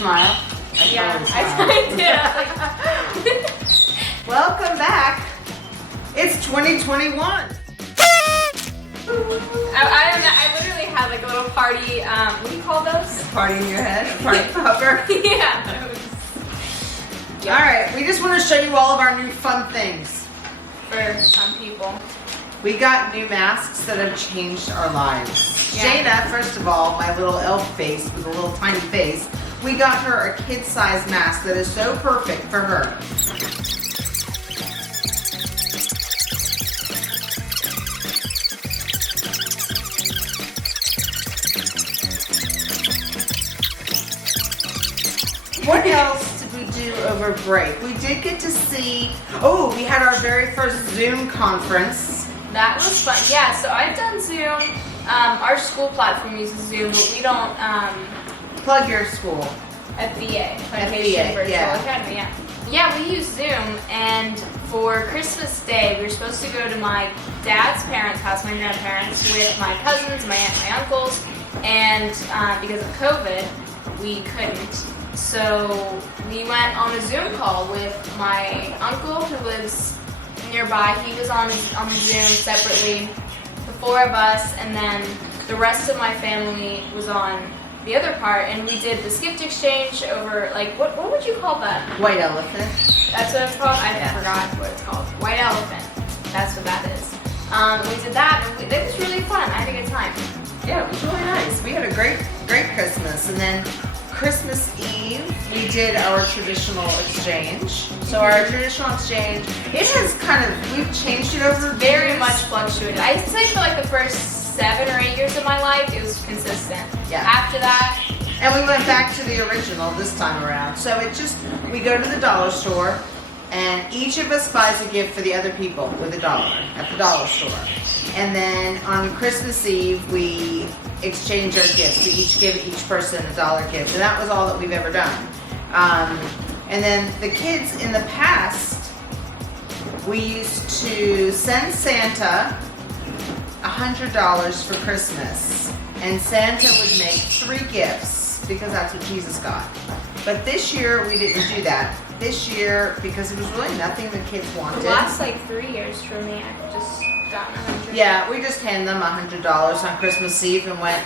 smile? I did. Welcome back. It's 2021. I literally had like a little party, what do you call those? Party in your head? A party popper? Yeah. Alright, we just want to show you all of our new fun things. For some people. We got new masks that have changed our lives. Yeah. Shayna, first of all, my little elf face with a little tiny face, we got her a kid-size mask that is so perfect for her. What else did we do over break? We did get to see, we had our very first Zoom conference. That was fun. Yeah, so I've done Zoom. Our school platform uses Zoom, but we don't, Plug your school. FBA, FBA, Virtual yeah. Academy, yeah. Yeah, we use Zoom, and for Christmas Day, we were supposed to go to my dad's parents' house, my grandparents, with my cousins, my aunt, my uncles, and because of COVID, we couldn't. So we went on a Zoom call with my uncle who lives nearby. He was on the Zoom separately, the four of us, and then the rest of my family was on the other part, and we did the gift exchange over, like, what would you call that? White elephant. That's what it's called? I Yeah. forgot what it's called. White elephant. That's what that is. We did that, and it was really fun. I had a good time. Yeah, it was really nice. We had a great Christmas, and then Christmas Eve, we did our traditional exchange. So our traditional exchange, it has we've changed it over Very years. much fluctuated. I'd say for like the first 7 or 8 years of my life, it was consistent. Yeah. After that, And we went back to the original this time around. So we go to the dollar store, and each of us buys a gift for the other people with $1 at the dollar store. And then on Christmas Eve, we exchange our gifts. We each give each person a $1 gift, and that was all that we've ever done. And then the kids in the past, we used to send Santa $100 for Christmas, and Santa would make 3 gifts because that's what Jesus got. But this year we didn't do that. This year, because it was really nothing the kids wanted. the last like 3 years for me, I've just gotten 100. Yeah, we just hand them $100 on Christmas Eve and went,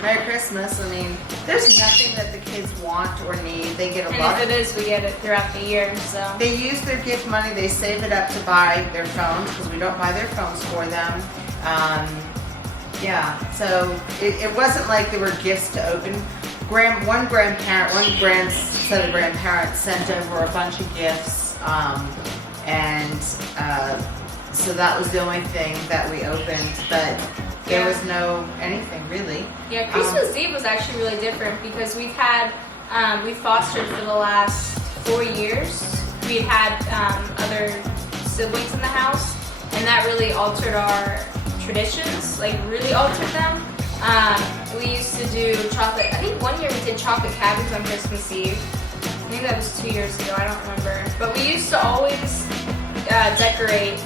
Merry Christmas. I mean, there's nothing that the kids want or need. They get a And lot. if it is, we get it throughout the year, so. They use their gift money. They save it up to buy their phones because we don't buy their phones for them. Yeah, so it wasn't like there were gifts to open. One set of grandparents sent over a bunch of gifts, so that was the only thing that we opened, but there was no anything really. Yeah, Christmas Eve was actually really different because we've fostered for the last 4 years. We've had other siblings in the house, and that really altered our traditions, like really altered them. We used to do chocolate, I think one year we did chocolate cabbage on Christmas Eve. I think that was 2 years ago, I don't remember. But we used to always decorate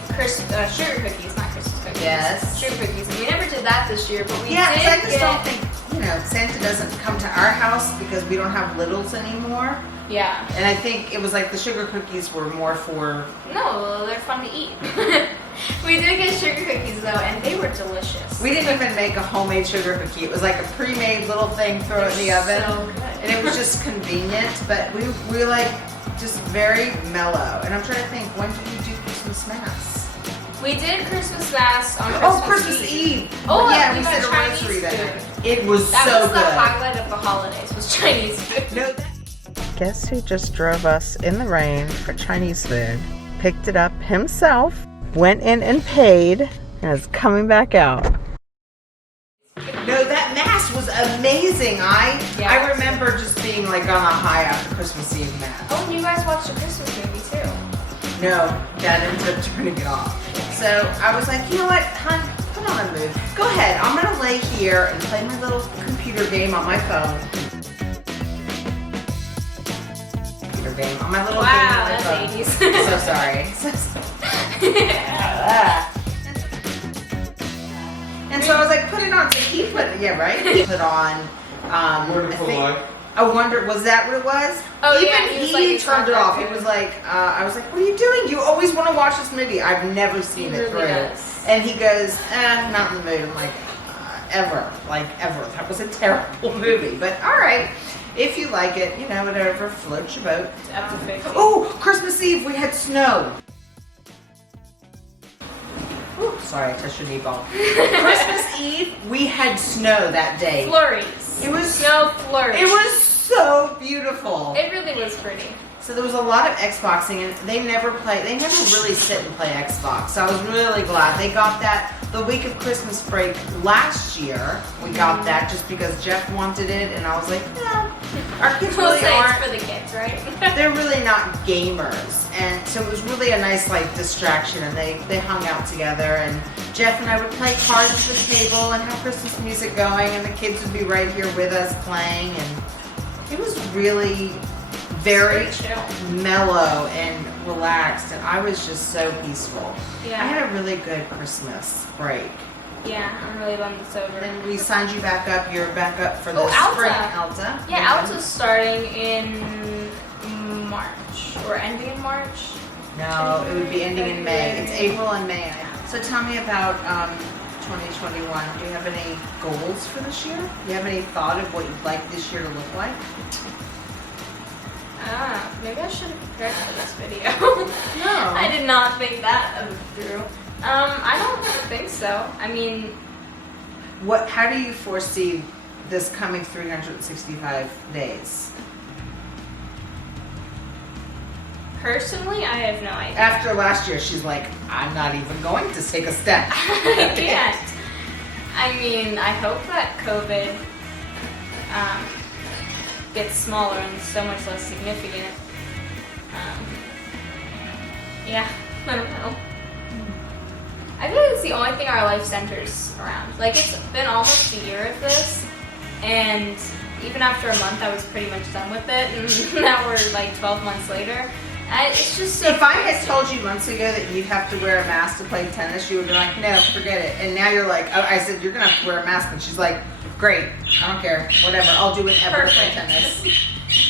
sugar cookies, not Christmas cookies. Yes. Sugar cookies. And we never did that this year, but we Yeah, did 'cause I just get, don't think, Santa doesn't come to our house because we don't have littles anymore. Yeah. And I think it was like the sugar cookies were more for... No, they're fun to eat. We did get sugar cookies though, and they were delicious. We didn't even make a homemade sugar cookie. It was like a pre-made little thing, throw it in the oven. So good. And it was just convenient, but we like just very mellow. And I'm trying to think, when did we do Christmas Mass? We did Christmas Mass on Christmas Eve. Oh, yeah, we we had said a Chinese rosary that food. night. It was That so was good. the highlight of the holidays, was Chinese food. No, guess who just drove us in the rain for Chinese food? Picked it up himself, went in and paid, and is coming back out. No, that Mass was amazing. I remember just being like on a high after Christmas Eve Mass. Oh, and you guys watched a Christmas movie too. No, Dad ended up turning it off. So I was like, you know what, hon, put on a movie. Go ahead, I'm gonna lay here and play my little computer game on my phone. Computer game on my little game on my Wow, phone. that's 80s. So sorry. And so I was like, put it on. So he put, yeah, right? He put on, I Wonderful think, Life. I wonder, was that what it was? Oh, Even yeah, he was he like, turned it off. He was like, I was like, what are you doing? You always want to watch this movie. I've never seen it really through. does. And he goes, not in the mood. I'm like, ever. Like, ever. That was a terrible movie. But all right. If you like it, you know, whatever, float your boat. It's up to 50. Oh, Christmas Eve, we had snow. Ooh, sorry, I touched your knee ball. Christmas Eve, we had snow that day. Flurries. It was snow flurries. It was so beautiful. It really was pretty. So there was a lot of Xboxing, and they never really sit and play Xbox. So I was really glad they got that the week of Christmas break last year. We got that just because Jeff wanted it, and I was like, no, our kids We'll really say aren't. it's for the kids, right? They're really not gamers, and so it was really a nice like distraction. And they hung out together, and Jeff and I would play cards at the table and have Christmas music going, and the kids would be right here with us playing, and it was really very mellow and relaxed, and I was just so peaceful. Yeah. I had a really good Christmas break. Yeah, I'm really bummed it's over. And we signed you back up. You're back up for the Alta. spring Alta. Yeah, Alta's starting in March, or ending in March. No, it would be ending in May. It's April and May. So tell me about 2021. Do you have any goals for this year? Do you have any thought of what you'd like this year to look like? Maybe I should have prepared for this video. No. I did not think that through. I don't think so. I mean, How do you foresee this coming 365 days? personally, I have no idea. After last year, she's like, I'm not even going to take a step. I can't. I mean, I hope that COVID gets smaller and so much less significant. Yeah, I don't know. I feel like it's the only thing our life centers around. Like, it's been almost a year of this, and even after a month, I was pretty much done with it, and now we're like 12 months later. It's just so If I had crazy. told you months ago that you'd have to wear a mask to play tennis, you would be like, no, forget it. And now you're like, oh, I said, you're going to have to wear a mask. And she's like, great, I don't care, whatever, I'll do whatever to play Perfect. tennis.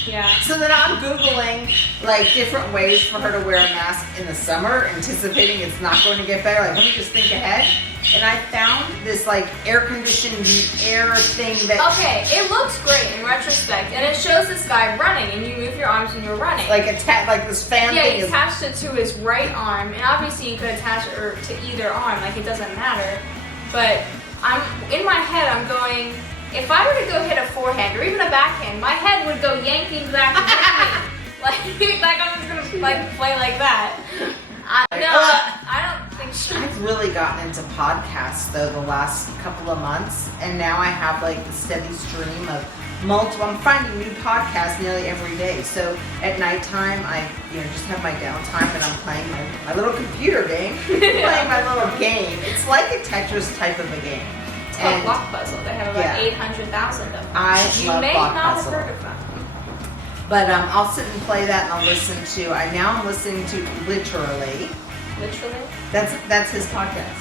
Yeah. So then I'm Googling like different ways for her to wear a mask in the summer, anticipating it's not going to get better. Like, let me just think ahead. And I found this like air-conditioned air thing that Okay, it looks great in retrospect, and it shows this guy running, and you move your arms when you're running. like like this fan Yeah, thing he is attached it to his right arm, and obviously you could attach it to either arm, like it doesn't matter. But I'm in my head, I'm going, if I were to go hit a forehand or even a backhand, my head would go yanking back with me. like I'm just gonna play like that. I don't think so. I've really gotten into podcasts though the last couple of months, and now I have like a steady stream of multiple. I'm finding new podcasts nearly every day. So at nighttime, I just have my downtime and I'm playing my little computer game, playing my little game. It's like a Tetris type of a game. It's called Block Puzzle. They have about Yeah. 800,000 of them. I You love may Block not Puzzle. have heard of them. But I'll sit and play that, and I'll listen to. I'm listening to Literally. Literally. That's his podcast.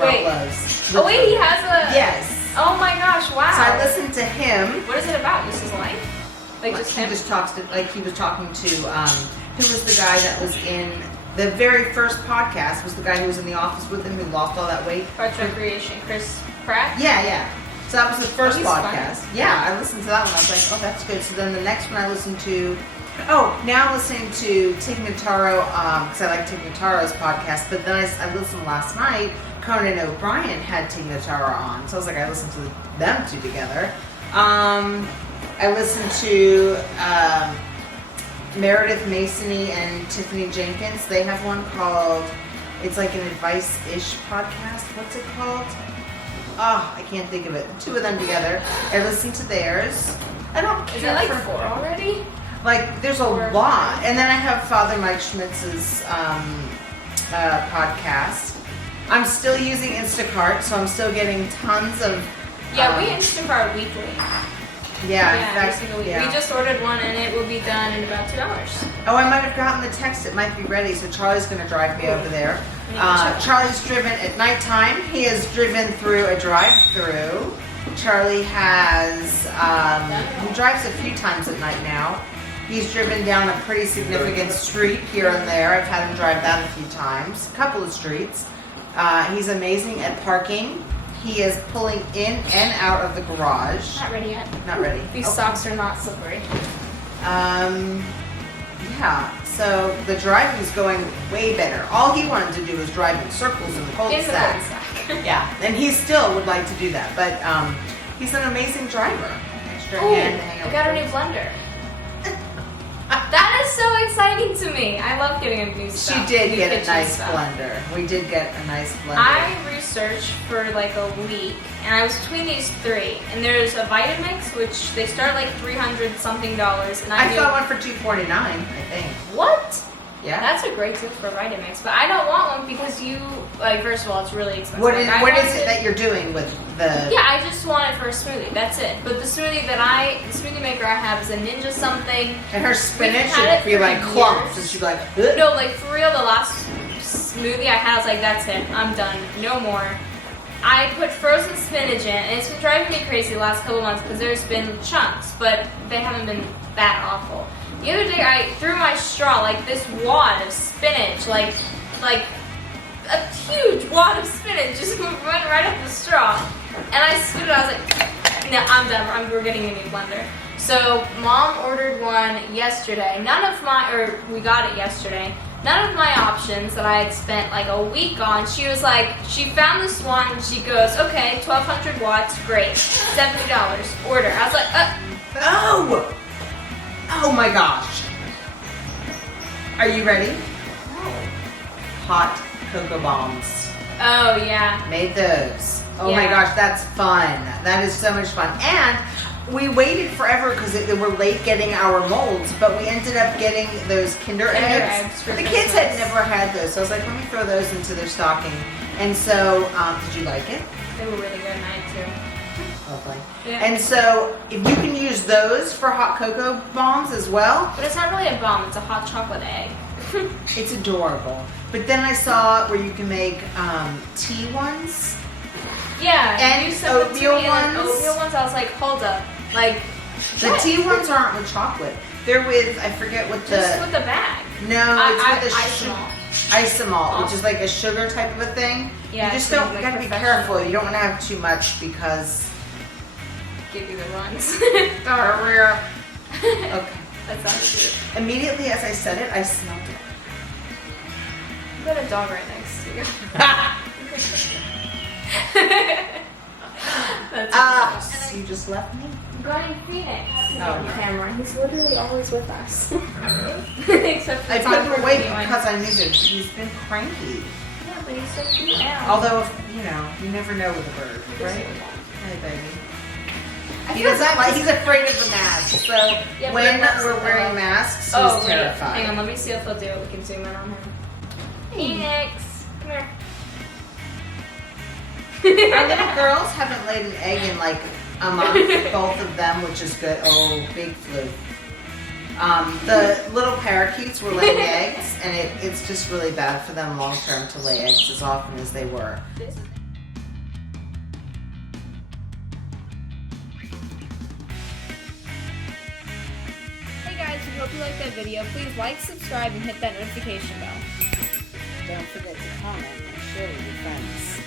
Wait. Lowe's. Oh wait, he has a. Yes. Oh my gosh! Wow. So I listened to him. What is it about? Just his life? Like just he him? just talks to, like he was talking to who was the guy that was in the very first podcast, was the guy who was in the office with him who lost all that weight. Parks Recreation. Chris Pratt. Yeah. So that was the first he's podcast. Yeah, I listened to that one. I was like, oh, that's good. So then the next one I listened to. Oh, now I'm listening to Tig Notaro, because I like Tig Notaro's podcast. But then I listened last night. Conan O'Brien had Tig Notaro on, so I was like, I listened to them two together. I listened to Meredith Masony and Tiffany Jenkins. They have one called, it's like an advice-ish podcast. What's it called? Oh, I can't think of it. The two of them together. I listened to theirs. I don't Is care it like for 4 already? like there's a lot. And then I have Father Mike Schmitz's podcast. I'm still using Instacart, so I'm still getting tons of Yeah, we Instacart weekly. yeah, in every fact, single week. yeah. We just ordered one, and it will be done in about 2 hours. Oh, I might have gotten the text. It might be ready, so Charlie's going to drive me over there. Yeah, Charlie's driven at nighttime. He has driven through a drive-through Charlie has, he drives a few times at night now. He's driven down a pretty significant street here and there. I've had him drive that a few times, a couple of streets. He's amazing at parking. He is pulling in and out of the garage. Not ready yet. Not ready. These socks are not slippery. Yeah, so the driving's going way better. All he wanted to do was drive in circles in the cul-de-sac. Yeah, and he still would like to do that, but he's an amazing driver. Extra hand hang I got a new blender. That is so exciting to me. I love getting a new stuff. She did get a kitchen nice stuff. blender. We did get a nice blender. I researched for like a week, and I was between these three. And there's a Vitamix, which they start like $300 something, and I saw one for $249, I think. What? Yeah. That's a great deal for Vitamix, but I don't want one because you, like, first of all, it's really expensive. What Like, is it that you're doing with the... Yeah, I just want it for a smoothie. That's it. But the smoothie maker I have is a Ninja something. And her spinach We've had would be it for like clumps, years. and she'd be like, ugh. No, like, for real, the last smoothie I had, I was like, that's it. I'm done. No more. I put frozen spinach in, and it's been driving me crazy the last couple months because there's been chunks, but they haven't been that awful. The other day, I threw my straw, like this wad of spinach, like a huge wad of spinach just went right up the straw. And I spit it, I was like, no, I'm done, we're getting a new blender. So, Mom ordered one yesterday. We got it yesterday. None of my options that I had spent like a week on, she was like, she found this one, and she goes, okay, 1,200 watts, great, $70, order. I was like, Oh! Oh my gosh. Are you ready? Hot cocoa bombs. oh yeah. Made those. Oh my Yeah. gosh, that's fun. That is so much fun. And we waited forever because they were late getting our molds, but we ended up getting those Kinder eggs. for The kids had Christmas. never had those, so I was like, let me throw those into their stocking. And so, did you like it? They were really good, and I had too. Lovely. Yeah. And so, if you can use those for hot cocoa bombs as well, But it's not really a bomb, it's a hot chocolate egg. it's adorable. But then I saw where you can make tea ones. Yeah, And you sent them to oatmeal me, and then ones? oatmeal ones, I was like, hold up. Like, The what? tea ones aren't with chocolate. They're with, I forget what Just the... with the bag. No, it's with a Isomalt. isomalt, which is like a sugar type of a thing. Yeah, you just so don't, like you gotta be professional. careful. You don't want to have too much because... Give you the runs. Diarrhea. Okay. That sounds good. Immediately as I said it, I smelled it. You got a dog right next to you. That's So you just left me? Brian Phoenix. Oh. The camera. He's literally always with us. Except for I the put time him we're away videoing. because I knew that he's been cranky. Yeah, but he's so cute now. Although, you know, you never know with a bird, right? Hey, baby. I He feel doesn't bad. like, he's afraid of the mask. So Yeah, but when he loves we're the wearing dog. masks, he's Oh, wait. terrified. Hang on, let me see if they'll do it. We can zoom in on him. Phoenix, come here. Our little girls haven't laid an egg in like a month, both of them, which is good. Oh, big fluke. The little parakeets were laying eggs, and it's just really bad for them long term to lay eggs as often as they were. Hey guys, we hope you liked that video. Please like, subscribe, and hit that notification bell. Don't forget to comment and share with your friends.